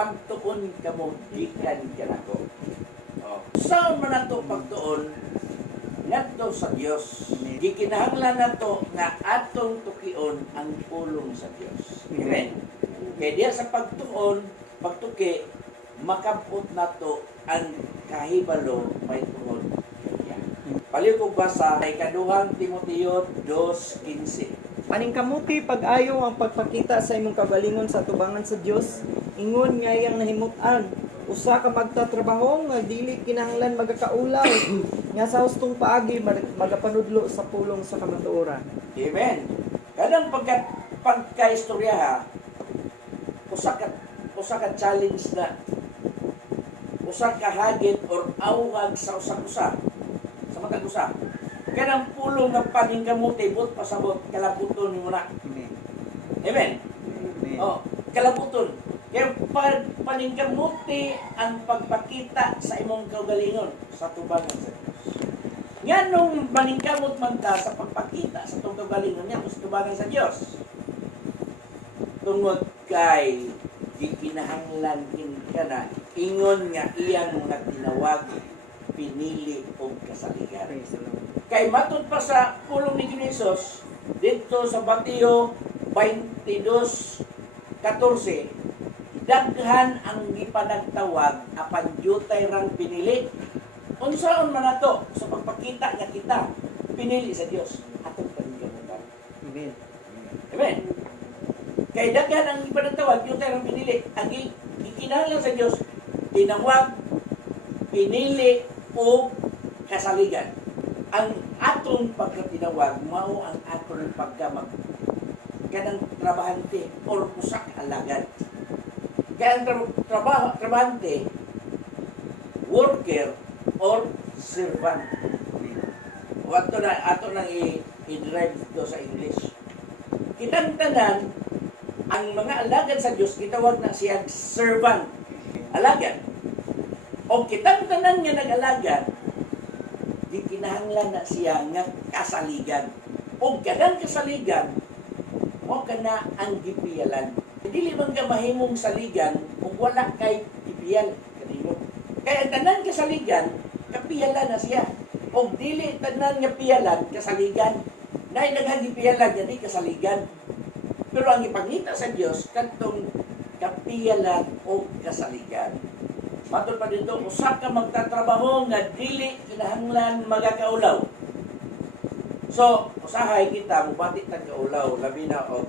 pagtuon kamo gikan kanako. Oh. Saan man nato pagtuon ngadto sa Dios. Gikinahanglan nato nga atong tukion ang pulong sa Dios. Amen. Kaya diya sa pagtuon, pagtuki, makabot nato ang kahibalo may tuon kaniya. Paliw kong basa kay kaduhang Timoteo 2:15. Paningkamuti pag-ayo ang pagpakita sa imong kagalingon sa tubangan sa Dios, ingon nga iyang nahimutan. Usa ka magtatrabaho nga dili kinahanglan magakaulaw, nga sa hustong paagi magapanudlo sa pulong sa kamatuoran. Amen. Kanang pagka-istorya ha, usa ka challenge na usa ka hagit or awag sa usa-usa sa matag usa. Kanang pulong nga paningkamuti but pasabot kalabuton nimo na. Amen. Amen. Amen. Oh, kalabuton. Kaya paningkamuti ang pagpakita sa imong kaugalingon sa tubangan sa Dios. Nga nung paningkamot man ka sa pagpakita sa itong kaugalingon niya sa tubangan sa Dios. Tungod kay gikinahanglan ka na ingon nga iyang mga tinawag pinili o kasaligan. Praise the Lord. Kay matud pa sa pulong ni Hesus dito sa Mateo 22:14, daghan ang gipanagtawag apan jutay rang pinili. Unsaon man nato sa pagpakita nga kita pinili sa Dios atong paningkamutan. Amen. Amen. Kay daghan ang gipanagtawag jutay rang pinili. Ang gikinahanglan sa Dios tinawag, pinili o kasaligan. Ang atong pagkatinawag mao ang atong pagkamag kanang trabahante or usak alagad. Kaya ang trabahante, worker or servant. O ato na i-drive ito sa English. Kitang tanan, ang mga alagad sa Diyos, kitawag na siya servant. Alagad. O kitang tanan nga nag-alagad, di kinahanglan na siya nga kasaligan. O kadang kasaligan, mo kana ang gipiyalan. Dili man ka mahimong saligan kung wala kay ipiyal kanimo. Kaya ang tanan kasaligan, kapiyalan na siya. O dili tanan nga piyalan, kasaligan. Dahil naghagipiyalan, jadi kasaligan. Pero ang ipangita sa Dios kadtong kapiyalan o kasaligan. Matod pa dito, usa ka magtatrabaho nga dili kinahanglan magakaulaw. So, usahay kita, mubati tag kaulaw, labi na o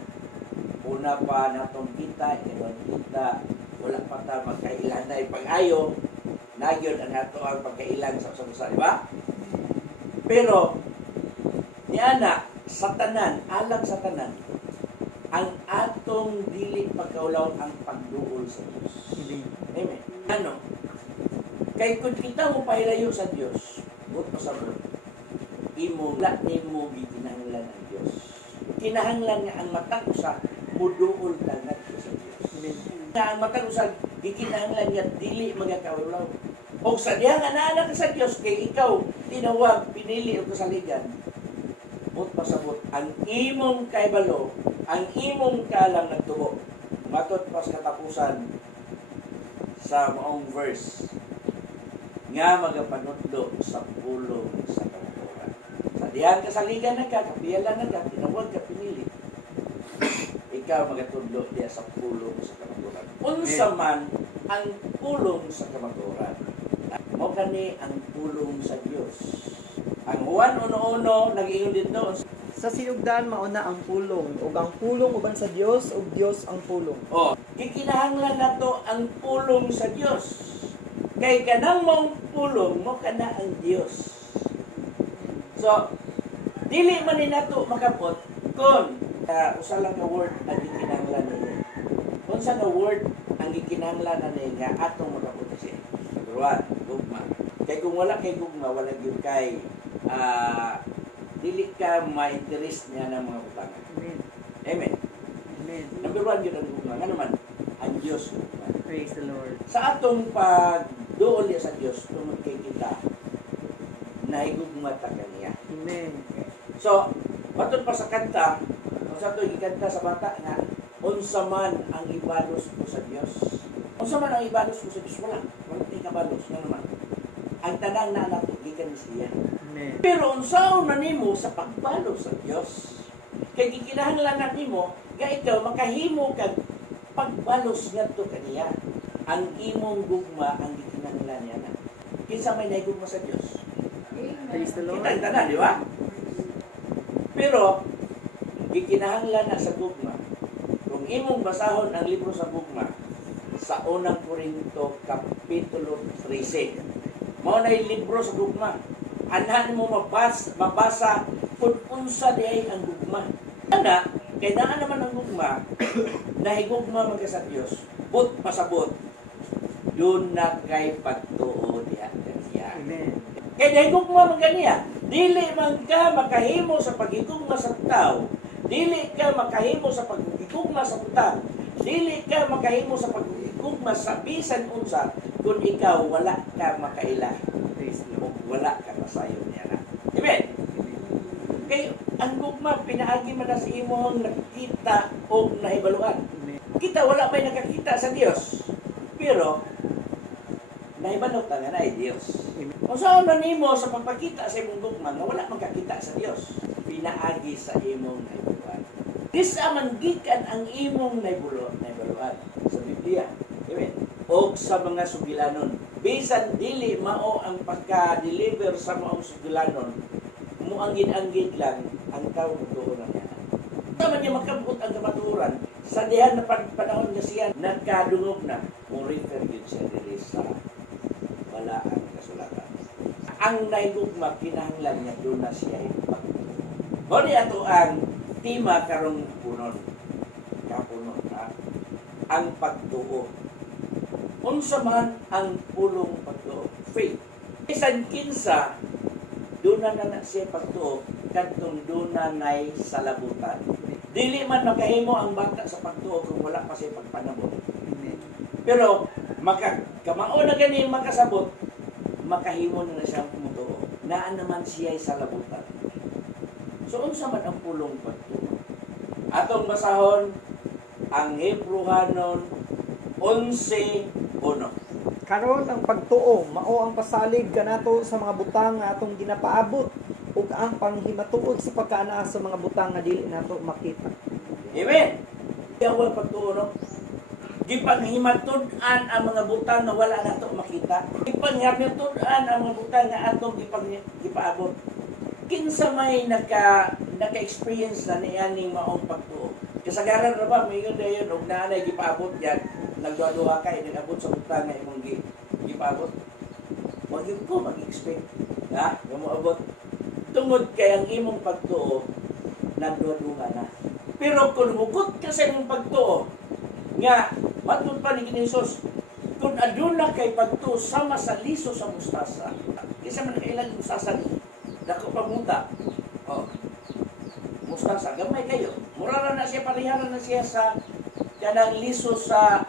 una pa natong kita, inon kita, wala pa ta magkailanay pag-ayo, nagyon ang nato ang pagkailan sa usa-usa, di ba? Pero, ni ana, sa tanan, alang sa tanan, ang atong dili pagkaulaw ang pagduol sa Dios. Amen. Ano? Kay kung kita mo pahilayo sa Dios, but pasabot, imo la nimo gikinahanglan ang Dios. Kinahanglan nga ang matang usa muduol ka ngadto sa Dios. Nga ang matang usa gikinahanglan nga dili magakaulaw. Og sa diha nga naa ka sa Dios kay ikaw tinawag, pinili o kasaligan. But pasabot ang imong kaibalo, ang imong kaalam nagtubo. Matot pas katapusan sa maong verse nga magapanudlo sa pulong sa kamatuoran. Sa diyan kasaligan na ka, kapiyalan na ka, tinawag ka, pinili. Ikaw magatudlo diya sa pulong sa kamatuoran. Unsa man ang pulong sa kamatuoran. Mao kani ang pulong sa Dios. Ang Juan 1:1 nag-ingon dito Sa sinugdan mauna ang pulong, ug ang pulong uban sa Dios ug Dios ang pulong. oh, gikinahanglan nato ang pulong sa Dios. Kay kanang mong pulong mo kana ang Dios. So, dili man ni nato makapot kun usa lang ka word ang gikinahanglan ni. Unsa nga word ang gikinahanglan ni nga atong makapot siya. Ruan, gugma. Kay kung wala kay gugma, wala gyud kay dili ka ma-interest niya ng mga utangan. Amen. Amen. Amen. Number 1 yun ang gugma. Nga naman, ang Diyos gugma. Praise the Lord. Sa atong pagduol niya sa Diyos, tungod kay kita, nahigugma ta kaniya. Amen. So, matod pa sa kanta, kung sa ito ikanta sa bata nga, unsa man ang ibalos ko sa Diyos. Kung sa man ang ibalos ko sa Diyos, wala. Wala tayo kabalos. Nga naman. Ang tanang na anak ko, gikan siya. Amen. Pero unsaon na nimo sa pagbalo sa Dios? Kay gikinahanglan nimo nga ikaw makahimo kag pagbalos ngadto kaniya. Ang imong gugma ang gikinahanglan niya na. Kinsa may naigugma sa Dios? Praise the Lord. Kita tanan, di ba? Pero gikinahanglan na sa gugma. Kung imong basahon ang libro sa gugma sa unang Korinto kapitulo 13. Mao na libro sa gugma. Anhan mo mabasa kung unsa diay ang gugma. Ana, kay naa naman ang gugma, nahigugma man ka sa Dios. But pasabot. Doon na kay pagtuo diha kaniya. Amen. Kay nahigugma man kaniya, dili man ka makahimo sa pagigugma sa tao. Dili ka makahimo sa pagigugma sa butang. Dili ka makahimo sa pagigugma sa bisan unsa kung ikaw wala ka makaila. Praise the O Lord. wala ka masayon niya na. Amen? Kay ang gugma, pinaagi man na sa imong nakita o nahibaluan. Amen. Kita wala may nakakita sa Dios. Pero, nahibalot na nga na Dios. Amen. Kung saan na nimo sa pagpakita sa imong gugma, nga wala magkakita sa Dios. Pinaagi sa imong nahibaluan. Disa man gikan ang imong nahibaluan sa Biblia. Amen? O sa mga sugilanon. Bisan dili mao ang pagka-deliver sa maong sugilanon, muanggid-anggid lang ang tao magtuon na niya. Tama niya makabot ang kamaturan, sa dihan na panahon na siya, nagkadungog na, kung refer yun siya dili sa wala ang kasulatan. Ang naigugma, kinahanglan niya doon na siya ipagtuo. Bali ato ang tema karong punon. Kapunon ha? Ang pagtuo. Unsa man ang pulong pagtuo? Faith. Bisan kinsa doon na siya pagtuo kadtong doon na nay salabutan. Dili man makahimo ang bata sa pagtuo kung wala pa siya pagpanabot. Amen. Pero kamao na gani makasabot, makahimo na siya pumutuo. Naan naman siya sa labutan. So unsa man ang pulong pagtuo? Atong basahon ang Hebrehanon 11:1. Karon ang pagtuo mao ang pasalig kanato sa mga butang nga atong ginapaabot ug ang panghimatuod sa pagkaanaa sa mga butang nga dili nato makita. Amen. Kaya wala pagtuo no? Gipanghimatud-an ang mga butang na wala nato makita. Gipanghimatud-an ang mga butang nga atong gipaabot. Kinsa may naka-experience na niyaning maong pagtuo. Kasagaran ra ba may dayon og naanay gipaabot yan. Nagduha-duha ka nagabot sa butang nga imong gipaabot. Wa gyud ko mag-expect. Ha? Nga moabot. Tungod kay ang imong pagtuo nagduha-duha na. Pero kung hugot ka sa imong pagtuo nga matud pa ni Hesus, kung aduna kay pagtuo sama sa liso sa mustasa. Kisa man kailan mustasa dako pa muta. Oh. Mustasa gamay kayo. Mura na siya pariharan na siya sa kanang liso sa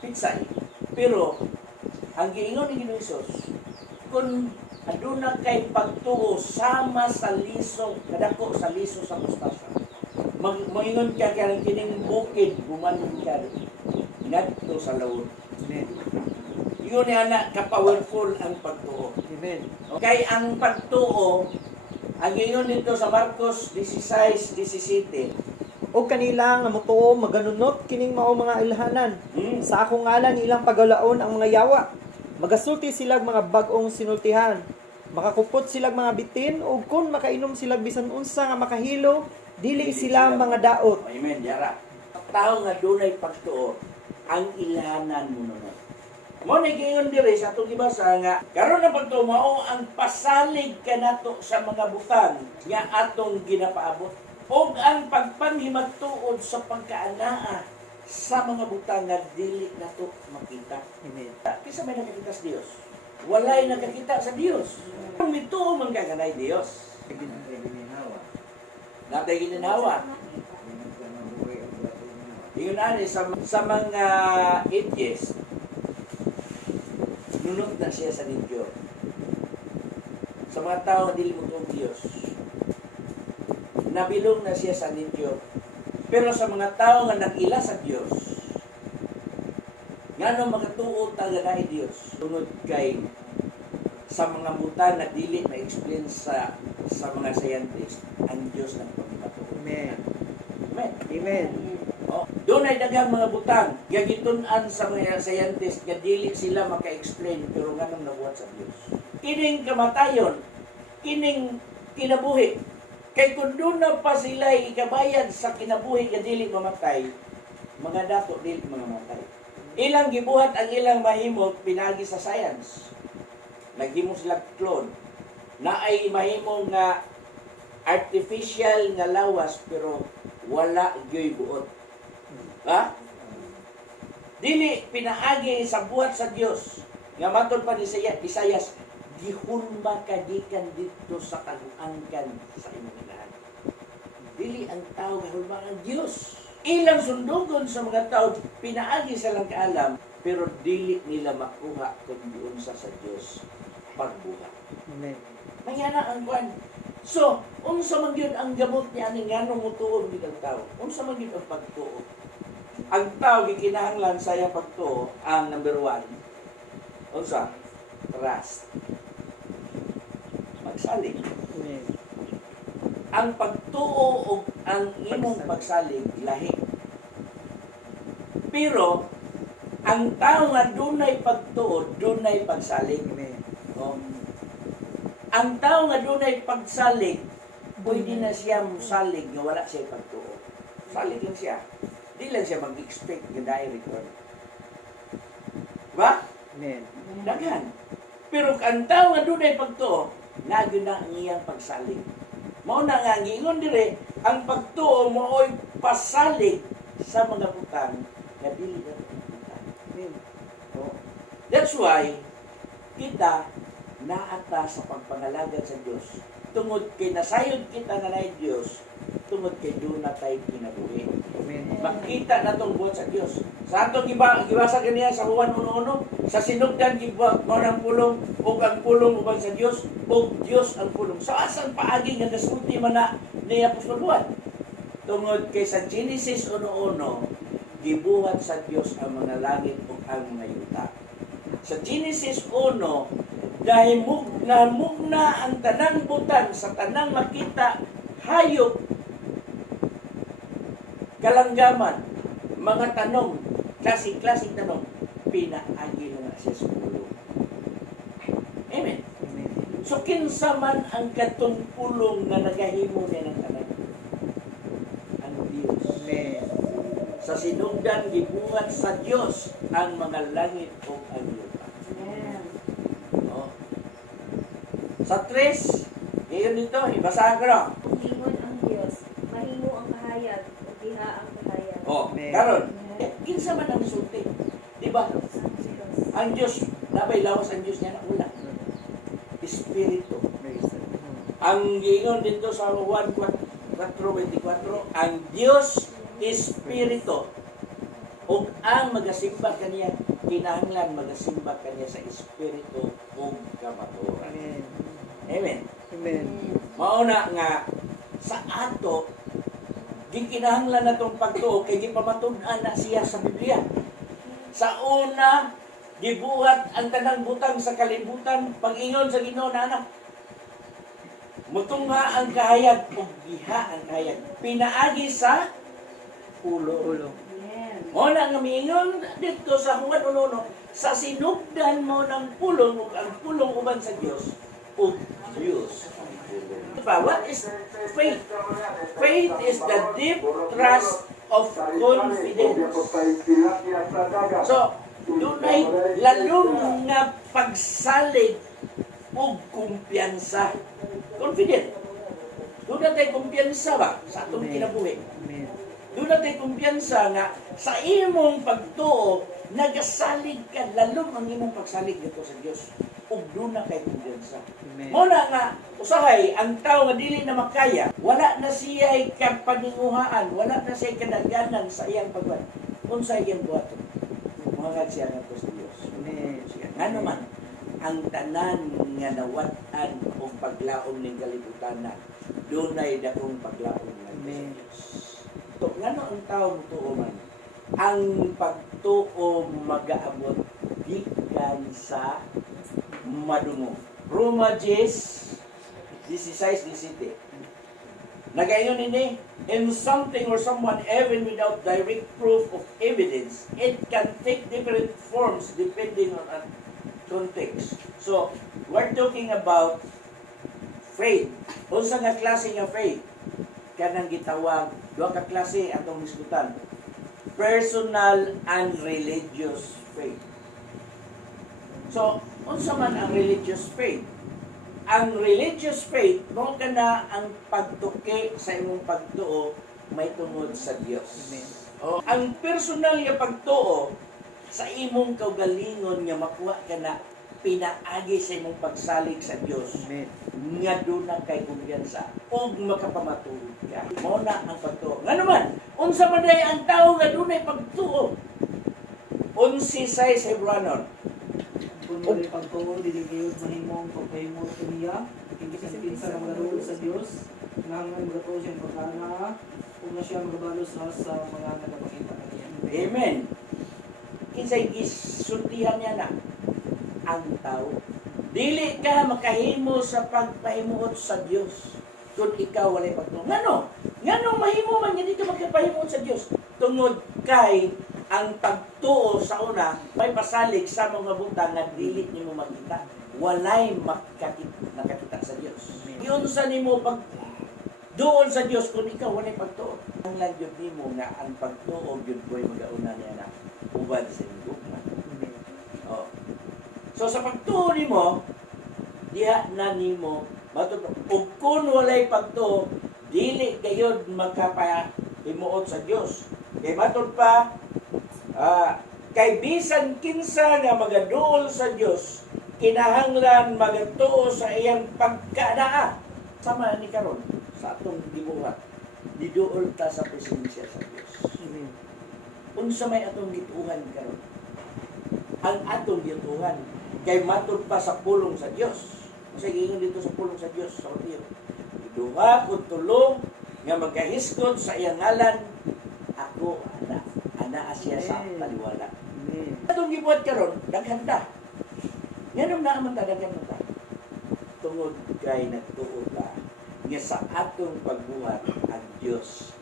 pitsay. Pero ang giingon ni Hesus, kung aduna kay pagtuo sama sa liso, kadako sa liso sa mustasa. Moingon ka kanang kining bukid gumanon ka ngadto sa lawod. Amen. Yun ni anak ka-powerful ang pagtuo. Amen. Okay, ang pagtuo, ang ingon dito sa Marcos 16:17. O kanila nga motuo maganunot kining mao mga ilhanan. Hmm? Sa akong ngalan ilang pagalaon ang mga yawa. Magasulti silag mga bag-ong sinultihan. Makakupot silag mga bitin ug kun makainom silag bisan unsa nga makahilo, dili sila mga daot. Amen, yara. Tao nga dunay pagtuo, ang ilhanan mo nun. Mo ni gingon diri sa atong gibasa nga karon na pagtuo mao ang pasalig kanato sa mga butang nga atong ginapaabot ug ang pagpanghimatuod sa pagkaanaa sa mga butang nga dili nato makita. Amen. Kisa may nakakita sa Dios. Walay nakakita sa Dios. Kung mituo man ka nga nay Dios. Natay gininawa. Yun ani sa mga atheist, nunod na siya sa Diyos. Sa mga tao dili mo tuong Diyos, nabilong na siya sa Diyos. Pero sa mga tao nga nag-ila sa Diyos, nga Ngano makatuo ta nga naay Dios tungod kay sa mga butan na dili ma-explain sa mga scientist, ang Dios nagpamatuo. Amen. Amen. Amen. Oh, doon ay daghang mga butang gagitun-an sa mga scientist nga dili sila maka-explain pero nganong nabuhat sa Dios. Kining kamatayon, kining kinabuhi, kay kung doon na pa sila ikabayad sa kinabuhi nga dili mamatay, mga dato dili mga matay. Ilang gibuhat ang ilang mahimo pinagi sa science. Naghimo sila clone na ay mahimo nga artificial nga lawas pero wala gyoy buot. Ha? Dili pinaagi sa buhat sa Dios. Nga matod pa ni Isayas, gihulma ka gikan dito sa kaluangkan sa imong inahan. Dili ang tao gahulma ang Dios. Ilang sundugon sa mga tao pinaagi sa lang kaalam pero dili nila makuha kung giunsa sa Dios pagbuhat. Amen. Mayana ang kwan. So, unsa man gyud ang gamot niya ani nganong mutuo gid ang tao? Unsa man gyud ang pagtuo? Ang tao gikinahanglan sa iyang pagtuo ang number 1. Unsa? Trust. Magsalig. Amen. Ang pagtuo o ang imong pagsalig lahi. Pero ang tao nga dunay pagtuo, dunay pagsalig. Amen. Oh. Ang tao nga dunay pagsalig, pwede na siya musalig nga wala siya pagtuo. Salig lang siya. Di lang siya mag-expect yung direct return. Diba? Amen. Daghan. Pero ang tao nga dunay pagtuo, nagyo na ang iyang pagsalig. Mao na nga gingon dire, ang pagtuo mooy pasalig sa mga butang nga dili na butang. Amen. Oh. That's why kita naata sa pagpangalagad sa Dios. Tungod kay nasayod kita nga naay Dios, tungod kay doon na tayo kinabuhi. Amen. Makita na itong buhat sa Dios. Sa atong gibasa kaniya sa Juan 1:1, sa sinugdan gibuhat mo ng pulong ug ang pulong uban sa Dios ug Dios ang pulong. So asan paagi nga nasulti man na ni Apostol Juan? Tungod kay sa Genesis 1:1, gibuhat sa Dios ang mga langit ug ang mga yuta. Sa Genesis 1, dahil mugna ang tanang butang sa tanang makita, hayop, kalanggaman, mga tanong, klasik tanong, pinaagi na nga siya sa pulong. Amen. Amen. So kinsa man ang katong pulong na nagahimo niya ng tanan? Ang Dios. Amen. Sa sinugdan gibuhat sa Dios ang mga langit o ang lupa. No? Sa 3, ngayon dito, ibasahan ko na. Kung ingon ang Dios, mahimo ang kahayag o diha ang kahayag. Oh, Amen. karon, kinsa man ang sulti? Diba? Ang Diyos. Ang Diyos, labay lawas ang Diyos niya na una. Espiritu. Praise the Lord. Ang giingon dito sa Juan 4:24, ang Dios Espiritu. Ug ang magasimba kaniya, kinahanglan magasimba kaniya sa Espiritu ug kamatuoran. Amen. Amen. Amen. Mauna nga sa ato gikinahanglan natong pagtuo kay gipamatud-an na siya sa Biblia. Sa una gibuhat ang tanang butang sa kalibutan pag-ingon sa Ginoo na anak. Mutungha ang kahayag ug giha ang kahayag. Pinaagi sa ulo. Ulo. Muna nga miingon dito sa Juan 1:1, sa sinugdan mo ng pulong ug ang pulong uban sa Dios ug Dios ang pulong. Diba? What is faith? Faith is the deep trust of confidence. So, dunay lalong nga pagsalig ug kumpiyansa. Confident. Doon tayo kumpiyansa ba sa atong Amen. kinabuhi? Amen. Doon natin kumpiyansa nga sa imong pagtuo, nagasalig ka, lalong ang imong pagsalig dito sa Diyos. Ug doon na kay kumpiyansa. Amen. Muna nga, usahay, ang tao nga dili na makaya, wala na siya kapaninguhaan, wala na siya kadaganan sa iyang pagbuhat. Kung sa iyang buhaton, mga siya nga sa Diyos. Amen. Nga naman, ang tanan nga nawat-an o paglaom ng kalibutan na, doon ay dakong paglaom ng Amen. Diyos. So, nga ang tao mutuo man, ang pagtuo magaabot gikan sa madungo. Roma 10:16-17. Nagayon ini, in something or someone even without direct proof of evidence, it can take different forms depending on a context. So, we're talking about faith. Unsa nga klase nga faith? Kanang gitawag, duha ka klase atong diskutan. Personal and religious faith. So, unsa man ang religious faith? Ang religious faith, mo ka na ang pagtuki sa imong pagtuo may tungod sa Dios. O, ang personal nga pagtuo sa imong kaugalingon nga makuha ka na pinaagi sa imong pagsalig sa Dios nga doon na kay kumpiyansa o makapamatuod ka. Mo na ang pagtuo. Nga naman, unsa man day ang tao nga doon ay pagtuo? 11:6 Hebranon. Kung wala pagtuon, dili kayo mahimong pagpahimot kaniya, hindi sa pinsa ng magaluol sa Dios, ngangan magatuo siyang pagkana, kung na siya magabalos sa mga nagapakita kaniya. Amen. Kinsay gisultihan niya na ang tao. Dili ka makahimo sa pagpahimuot sa Dios kung ikaw walay pagtuo. Ngano? Ngano mahimo man nga di ka magpahimuot sa Dios tungod kay ang pagtuo sa una may pasalig sa mga butang nga dili nimo makita. Walay nakakita sa Dios. Iyon sa nimo pag doon sa Dios kung ikaw walay pagtuo. Ang lang gyud nimo nga ang pagtuo gyud ko'y magauna niya na ubad sa imong gugma. Oh. So sa pagtuo nimo diha na nimo matut ug kun walay pagtuo dili gayud makapahimuot sa Dios. Kay matud pa kay bisan kinsa nga magaduol sa Dios kinahanglan magatuo sa iyang pagkaanaa sama ni karon sa atong gibuhat diduol ta sa presensya sa Dios. Unsa may atong gituhan karon? Ang atong gituhan kay matud pa sa pulong sa Dios. Kasi giingon dito sa pulong sa Dios sa Mateo. Duha kung tulong nga magkahiskot sa iyang ngalan ako ana siya sa taliwala. Atong gibuhat karon daghan ta. Nganong naaman ta daghan ta. Tungod kay nagtuo ta nga sa atong pagbuhat ang Dios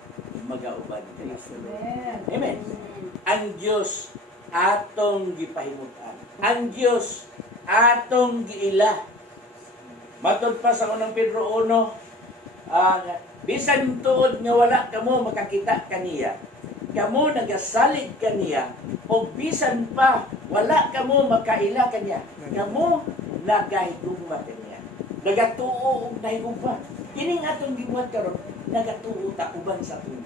magaubad kay Amen. Ang Dios atong gipahimutan. Ang Dios atong giila. Matod pa sa unang Pedro 1, bisan tuod nga wala kamo makakita kaniya, kamo nagasalig kaniya, o bisan pa wala kamo makaila kaniya, kamo nagahigugma kaniya. Nagatuo og nahigugma. Kining atong gibuhat karon, nagatuo ta uban sa atong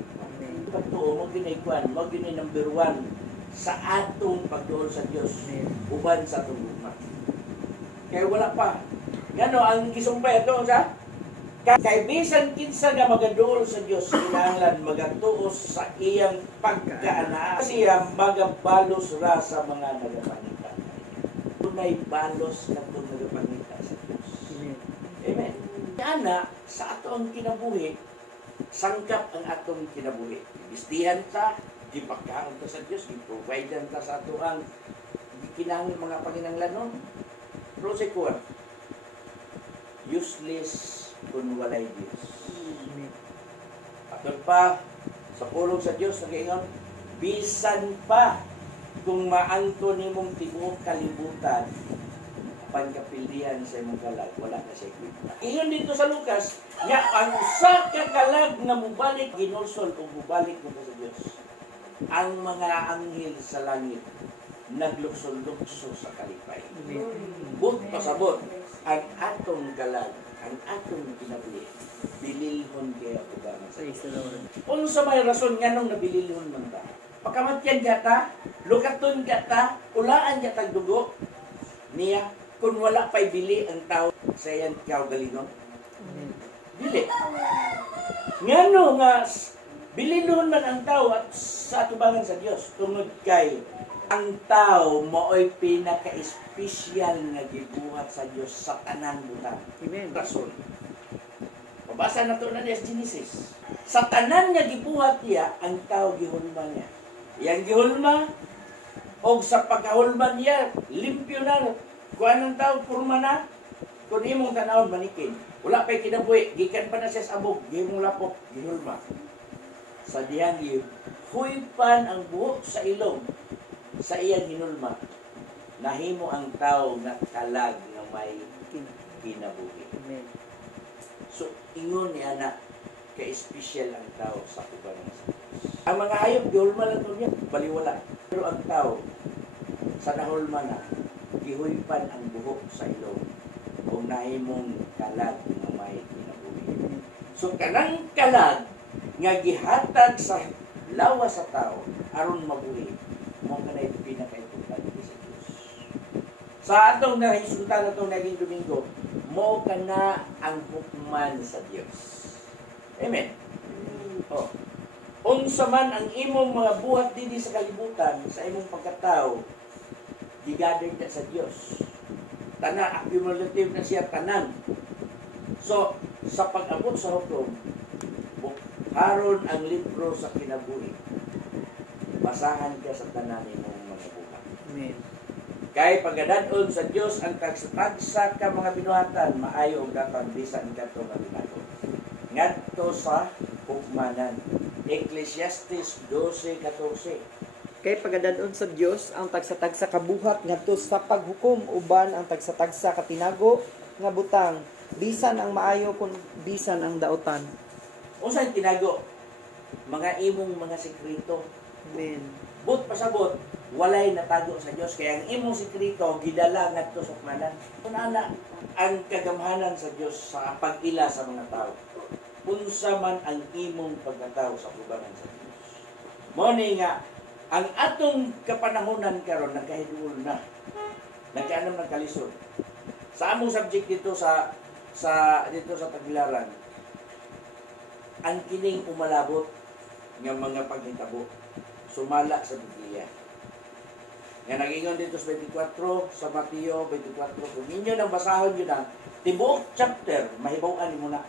pagtuo mo ginaykuan, mo gini number 1 sa atong pagduol sa Dios uban sa atong gugma. Kaya wala pa. Ngano ang gisumpay ato sa kay bisan kinsa nga magaduol sa Dios kinahanglan magatuo sa iyang pagkaanaa siya magabalos ra sa mga nagapangita. Tunay balos kadtong nagapangita sa Dios. Amen. Ana sa atong kinabuhi sangkap ang atong kinabuhi. Bistihan ta, gipagkaon ta sa Dios, giprovidean ta sa ato ang kinahanglan mga panginahanglanon. Prosecutor useless kung walay Diyos. Atol pa, sa pulong sa Diyos, nag-iingon, bisan pa kung maangto nimong tibuok kalibutan, pangkapilian sa imong kalag, wala na siya kwenta. Iyon dito sa Lucas, nga ang usa ka kalag na mubalik, ginulsol o mubalik mo sa Diyos. Ang mga anghel sa langit, nagluksol-lukso sa kalipay. But pasabot, ang atong kalag, ang atong kinabuhi, bililhon kaya ubangan sa Diyos. Unsa may rason nga nung nabililhon man ta? Pagkamatyan gata, lukaton gata, ulaan gata dugo niya, kung wala pa'y bili ang tao sa iyan kaugalingon. Dili. Ngano nga bililhon man ang tao at sa atubangan sa Dios tungod kay ang tao mao'y pinaka-espesyal nga gibuhat sa Dios sa tanan butang. Amen. Rason. Mabasa na to na sa Genesis. Sa tanan nga gibuhat niya ang tao gihulma niya. Iyang gihulma, o sa pagkahulma niya, limpyo na. Kung anong tao, purma na. Kung imong tanawon, manikin. Wala pa'y kinabuhi. Gikan pa na siya sa abog. Gihimong lapok, gihulma. Sa diyang huypan ang buhok sa ilong sa iyang hinulma. Nahimo ang tao nga kalag nga may kinabuhi. Amen. So, ingon ni anak, ka-espesyal ang tao sa kubanan sa Diyos. Ang mga hayop, gihulma lang ito niya, baliwala. Pero ang tao, sa nahulma na, gihuypan ang buhok sa ilong kung nahimong kalag nga may kinabuhi. So, kanang kalag nga gihatag sa lawas sa tao aron mabuhi, mo kanay pinaka-importante sa Diyos. Sa atong nahisultan na itong naging Domingo, mo ka na ang hukman sa Diyos. Amen. Oh. Unsa man ang imong mga buhat dinhi sa kalibutan, sa imong pagkatao, gigather na sa Diyos. Tanan, accumulative na siya tanan. So, sa pag-abot sa hukom, haron ang libro sa kinabuhi. Basahan ka sa tanan imong mga buhat. Amen. Kay pagadanon sa Dios ang tagsa ka mga binuhatan, maayo ang datang bisan kadto nga binago. Ngadto sa hukmanan. Ecclesiastes 12:14. Kay pagadanon sa Dios ang tagsa-tagsa kabuhat ngadto sa paghukom uban ang tagsa-tagsa katinago nga butang bisan ang maayo kun bisan ang daotan. Unsay tinago? Mga imong mga sekreto. Amen. But pasabot, walay natago sa Dios kaya ang imong sekreto gidala ngadto sa hukmanan. Kunana ang kagamhanan sa Dios sa pag-ila sa mga tao. Unsa man ang imong pagkatao sa kubanan sa Dios. Mao ni nga ang atong kapanahonan karon nagkahiduol na. Nagkaanam ng kalisod. Sa among subject dito sa dito sa Tagbilaran, ang kining umalabot nga mga paghitabo sumala sa Biblia. Nga nagingon dito sa 24 sa Mateo 24 kung inyo nang basahon yun ang tibuok chapter mahibaw-an mo na.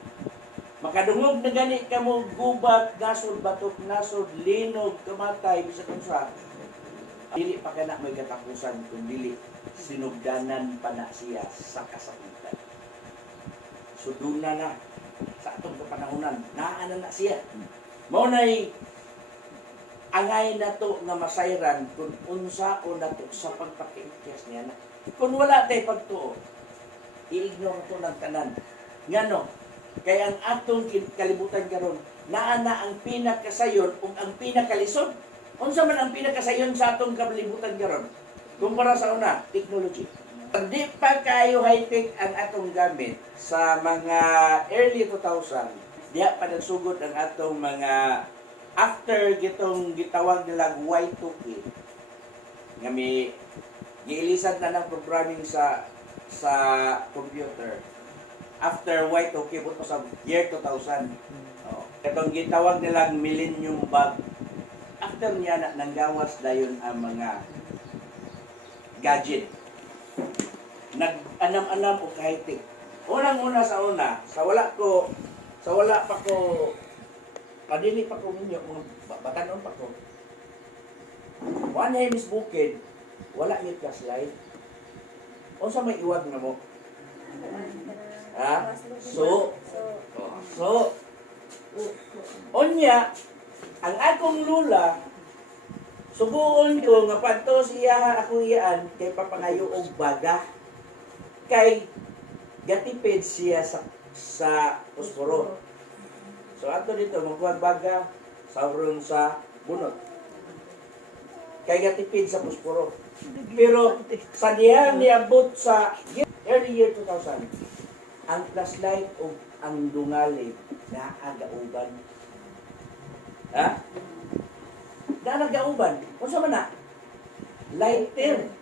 Makadungog na gani ka mo gubat, gasod, batok, nasod, linog, kamatay, bisag unsa. Dili pa kana may katapusan kung dili sinugdanan pa na siya sa kasakitan. Suduna na sa atong kapanahonan, naana na siya. Mao nay angay na to nga masayran kung unsa o nato sa pagpakiikyas niya na. Kung wala tay pagtuo, i-ignore to ng tanan. Ngano? Kaya ang atong kalibutan karon naa na ang pinakasayon ug ang pinakalisod. Unsa man ang pinakasayon sa atong kalibutan karon? Kumpara sa una, technology. Di pa kayo high-tech ang atong gamit sa mga early 2000, diha pa nagsugod ang atong mga after gitong gitawag nilang Y2K nga may giilisan na ng programming sa computer. After Y2K, buto sa year 2000. Oh. Itong gitawag nilang millennium bug. After niya, nanggawas dayon ang mga gadget. Nag-anam-anam o kahit-tik. Unang-una sa una, sa wala pa ko, padili pa ko ninyo, batanon pa ko. One name is bukid, wala may flashlight. Unsa may iwag na mo? Ha? So, onya, ang akong lula, subuon ko nga padto siya ako iyaan kay papangayo og baga. Kay gatipid siya sa posporo. So ato dito magkuha baga sauron sa bunot. Kay gatipid sa posporo. Pero sa diha niabot sa early year 2000, ang flashlight o ang dungalig na agauban. Ha? Na nagauban. Kung sa man na? Lighter.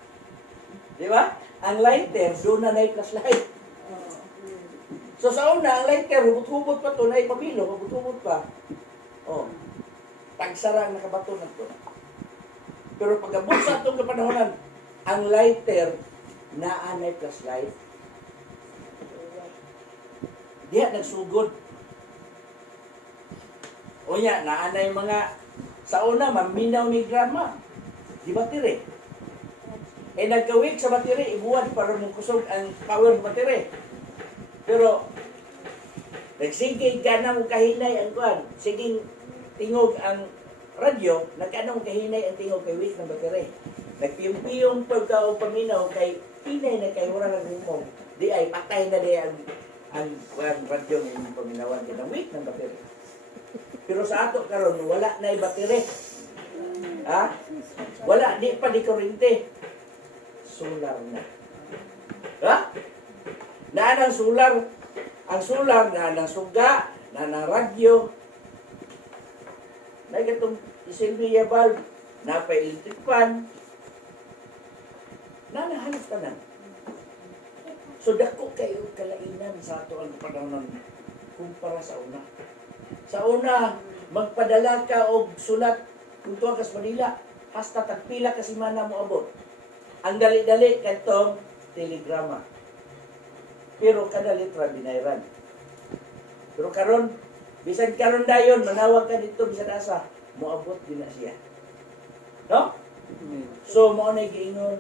Di ba? Ang lighter, doon na flashlight. So sa una, ang lighter, hubot-hubot pa to, na ipabilo, hubot-hubot pa. Oh. Tagsara ang nakabato na to. Pero pag-abot sa itong kapanahonan, ang lighter na flashlight, diha nagsugod. O niya, naanay mga Sa una, maminaw ni grama. Di battery. Nagkawik sa battery, ibuwan para mong kusog ang power ng battery. Pero, nagsingkig ka na mong kahinay ang kuhan. Siging tingog ang radyo, nagkanong kahinay ang tingog kay weak ng battery. Nagpiyong-piyong pagka o paminaw kay hinay na kay wala ng humong. Di ay patay na di ang radyo ng paminawan. Kaya weak ng battery. Pero sa ato karon wala na yung battery. Ha? Wala, di pa di kurente. Solar na. Ha? Naanang solar. Ang solar, naanang suga, naanang radyo. Na itong isilbiya bulb, napay electric fan. Nanahanap ka na. So dako kayo kalainan sa ato ang panahon kumpara sa una. Sa una, magpadala ka og sulat kung tuwa ka sa Manila, hasta tagpila ka simana mo abot. Ang dali-dali katong telegrama. Pero kada litra binayran. Pero karon, bisan karon dayon, manawag ka dito bisan asa, moabot din na siya. No? So, mo na giingon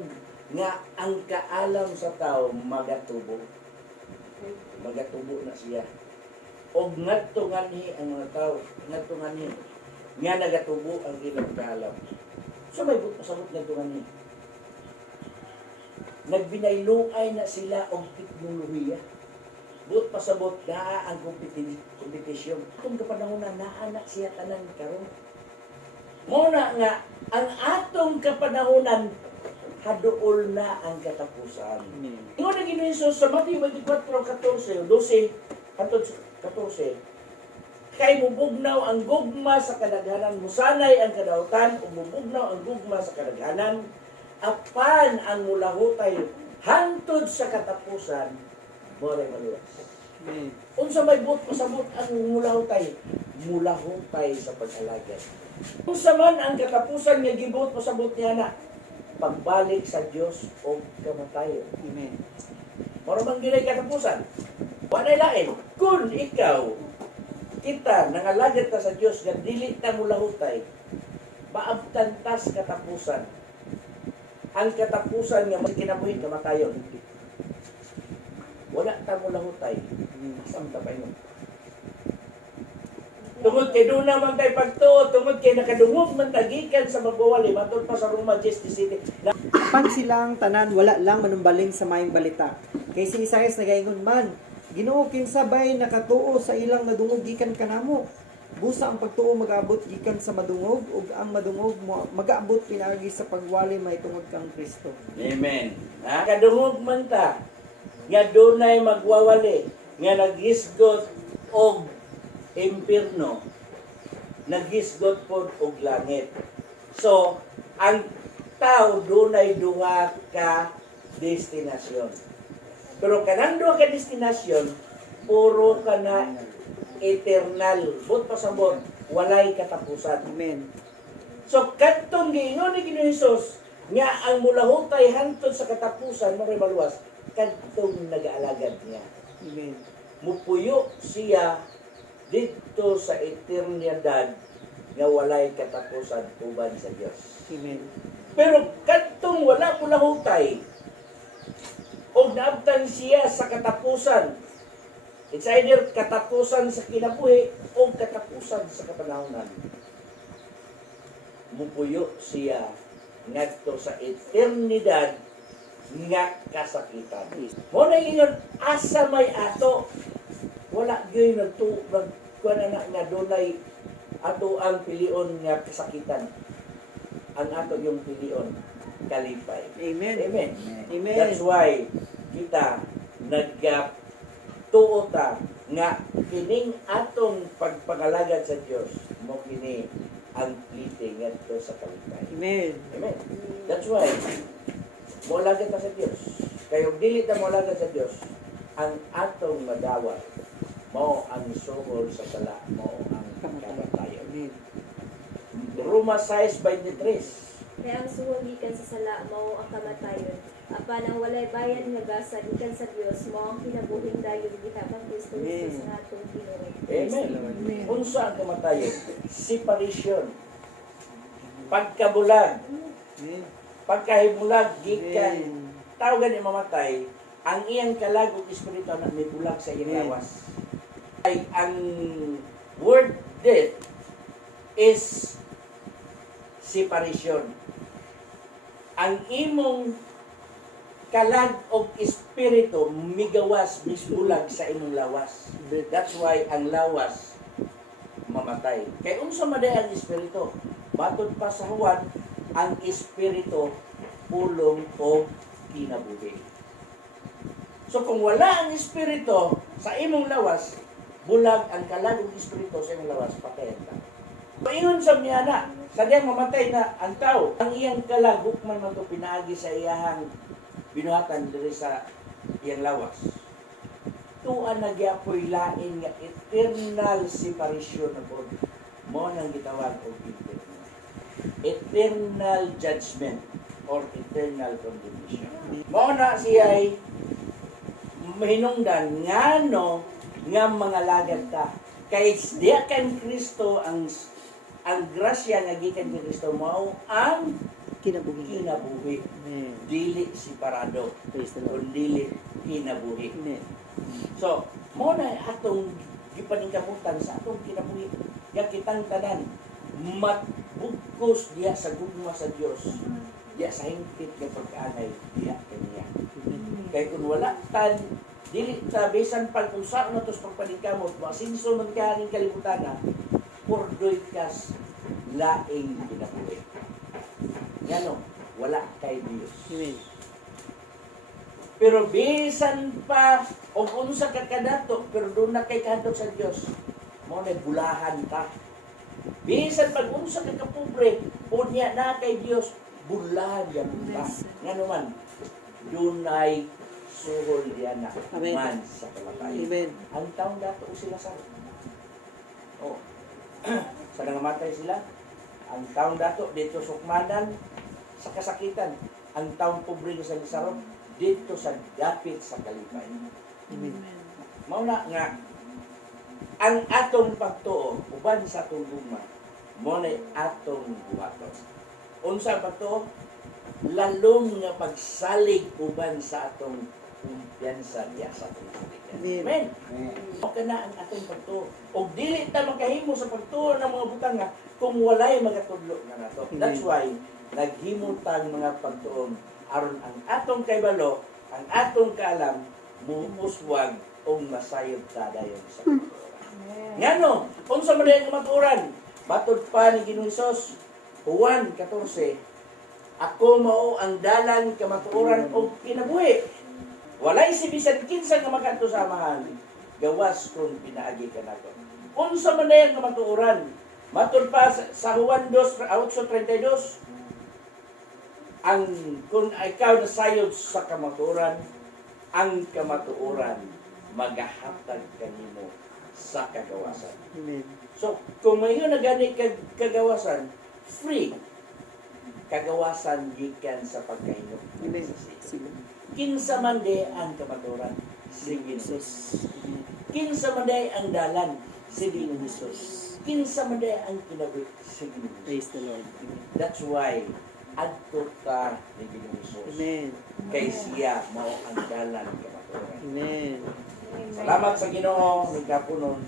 nga ang kaalam sa tao magatubo. Magatubo na siya. Og ngadto ngani ang mga tao, ngadto ngani nga nagatubo ang ilang kaalam. So may pasabot ngadto ngani. Nagbinayluay na sila og teknolohiya. But pasabot na ang kompetisyon. Kung kapanahonan naa na siya tanan karon. Mo na nga ang atong kapanahonan haduol na ang katapusan. Ingon na Ginoong Hesus sa Mateo 24:14, 12 hangtod 14. Kay mubugnaw ang gugma sa kadaghanan, musanay ang kadautan, ug mubugnaw ang gugma sa kadaghanan, apan ang mulahutay hangtod sa katapusan, moray maluwas. Unsa may buot pasabot ang mulahutay? Mulahutay sa pag-alagad. Unsa man ang katapusan nga gibuot pasabot niya na pagbalik sa Dios o kamatayon. Amen. Moro man ginay katapusan. Wala lain. Kung ikaw, kita, nangalagad ta sa Dios nga dili ta mulahutay, maabtan tas katapusan. Ang katapusan nga kinabuhi kamatayon. Wala ta mulahutay. Asam ta pa yun. Tungod kay doon naman tayo pagtuo, tungod kay nakadungog man tagikan sa magwawali, matod pa sa Roma 17. Apan silang tanan wala lang manumbaling sa mayong balita. Kay si Isaias nagaingon man, Ginoo kinsabay nakatuo sa ilang madungog gikan kanamo. Busa ang pagtuo mag-abot gikan sa madungog ug ang madungog mag-abot pinaagi sa pagwali mahitungod kang Kristo. Amen. Nakadungog man ta, nga dunay magwawali, nga naghisgot og impierno, naghisgot pod og langit. So, ang tao dunay duha ka destinasyon. Pero kanang duha ka destinasyon, puro ka na eternal. Bot pasabot, walay katapusan. Amen. So, katong giingon ni Ginoong Hesus, nga ang mulahutay hangtod sa katapusan, maray maluwas, katong nag-aalagad niya. Amen. Mupuyo siya dito sa eternidad nga walay katapusan uban sa Dios. Amen. Pero kadtong wala mulahutay o naabtan siya sa katapusan, it's either katapusan sa kinabuhi o katapusan sa kapanahonan. Mupuyo siya ngadto sa eternidad nga kasakitan. Mo na ingon asa may ato wala gyud nagkuan na nga dunay ato ang pilion nga kasakitan. Ang ato yung pilion kalipay. Amen. Amen. Amen. That's why kita nagtuo ta nga kining atong pagpangalagad sa Dios mo kini ang plite ngadto sa kalipay. Amen. Amen. That's why mo lagad ta sa Dios. Kayo dili ta mo lagad sa Dios, ang atong madawat mao ang sugol sa sala, mao ang kamatayon. Amen. Roma 6:23. Kaya ang suwang gikan sa sala mao ang kamatayon. Apan ang walay bayan nga gasa gikan sa Dios mao ang kinabuhing dayon diha kang Kristo Amen. Jesus nga atong Ginoo. Amen. Amen. Unsa ang kamatayon? Separation. pagkabulag, Amen. pagkahimulag, gikan, Amen. tao gani mamatay, ang iyang kalagog espiritu na may bulag sa iyang Amen. lawas. Ay, ang word death is separation. Ang imong kalag og espiritu migawas misbulag sa imong lawas. That's why ang lawas mamatay. Kay unsa maday ang espiritu? Matod pa sa Juan, ang espiritu pulong o kinabuhi. So kung wala ang espiritu sa imong lawas, bulag ang kalag og espiritu sa imong lawas, patayan ka. Paingon sa niya na, sadyang mamatay na ang tao. Ang iyang kalag, hukman man ito pinaagi sa iyahang binuhatan diri sa iyang lawas. Tuan nagyapoy lain nga eternal separation na po. Mo nang gitawag og eternal judgment or eternal condemnation. Mo na siya'y mahinungdan ngano nga mga lagad ta. Kay diya kan Kristo ang grasya nga gikan kay Kristo mao ang Kinabuhi. kinabuhi. Amen. Dili separado, Praise the Lord. kundi kinabuhi. Amen. So, mo na atong gipaningkamutan sa atong kinabuhi. Nga kitang tanan matbugkos diya sa gugma sa Dios. Diya sa hingpit nga pagkaanay diya kaniya. Kay kung wala tan dili ta bisan pag usa na tos pagpaningkamot, masinso man ka ning kalibutan na purdoy kas laing kinabuhi. Ngano, wala kay Dios. Amen. Pero bisan pa o unsa ka kadato pero doon na kay kadto sa Dios, mo na bulahan ka. Bisan pag unsa ka kapobre, unya na kay Dios, bulahan yan ka. Ngano man, doon ay suhol yan na Amen. man sa kamatayan. Amen. Ang taong dato sila sa oh. Sa nangamatay sila, ang taong dato dito sukmanan sa kasakitan, ang taong pobre sa lisaron dito sa dapit sa kalipay. Amen. Mao na nga ang atong pagtuo uban sa atong gugma mo na atong buhaton. Unsa ang pagtuo? Lalong nga pagsalig uban sa atong kumpiyansa diya sa atong Amen. Amen. O kana ang atong pagtuo. Og dili ta makahimo sa pagtuo ng mga butang nga kung walay magatudlo nga nato. That's why naghimo tang mga pagtuon aron ang atong kaybalo, ang atong kaalam muuswag o masayod ta dayon sa pagtuoran. Ngano, unsa man ang matuoran? Matod pa ni Ginoong Hesus, Juan 14, ako mao ang dalan kamatuoran o kinabuhi. Walay si bisan kinsa nga makanto sa amahan, gawas kung pinaagi ka nato. Unsa man ang kamatuoran? Matod pa sa Juan 2:8-32, ang kung ikaw nasayod sa kamatuoran, ang kamatuoran magahatag kanimo sa kagawasan. Amen. So, kung mayo na gani kagawasan, free kagawasan gikan sa pagkahinok. Amen. Sige. Kinsa man de ang kamatuoran, sige ni Jesus. Kinsa man de ang dalan, sige ni Jesus. Kinsa man de ang kinabuhi, sige ni Jesus. Praise the Lord. Amen. That's why adto ta ni Ginoong Hesus. Amen. Kay siya mao ang dalan kamatuoran. Amen. Salamat sa Ginoo ni kapunon.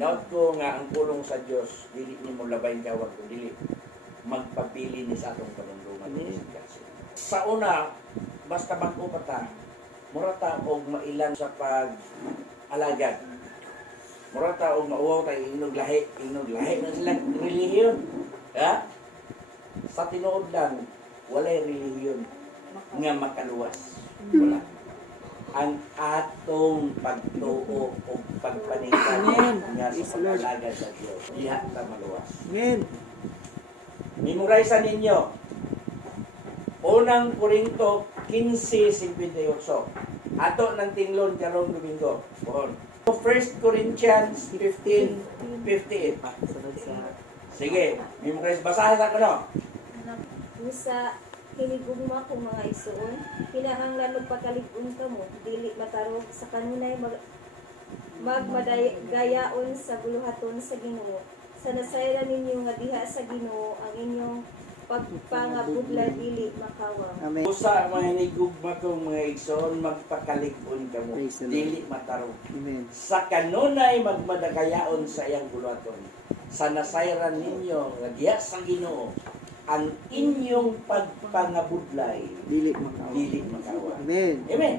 Naot ko nga ang pulong sa Dios dili nimo labay kawag kun dili magpapili ni sa atong kanunduman. Amen. Sa una, basta bag-o pa ta, mura ta og mailan sa pag-alagad. Mura ta og mauwaw ta inog lahi na silang relihiyon. Ha? Sa tinuod lang, walay relihiyon nga makaluwas. Wala. Ang atong pagtuo o pagpaningkan Amen. nga Praise sa the Lord. pag-alagad sa Dios. Diha ta maluwas. Amen. Memorize ninyo. Unang Korinto 15:58. Ato ng tinglon karong Domingo. Pohon. 1 Corinthians 15:58. Sunod sa Sige, memorize. Basahin sa kuno. Musa hinigugma kong mga isuon, kinahanglan magpakalig-on kamo, dili matarog sa kanunay magmadagayaon sa buluhaton sa Ginoo. Sa nasayra ninyo nga diha sa Ginoo ang inyong pagpangabudla dili makawa. Amen. Usa mga hinigugma kong mga igsoon, magpakalig-on ka mo. Praise the Lord. Dili matarong. Amen. Sa kanunay magmadagayaon sa iyang bulaton. Sa nasayran ninyo, nga diha sa Ginoo, ang inyong pagpangabudlay, Dili makawa. dili makawa. Amen. Amen.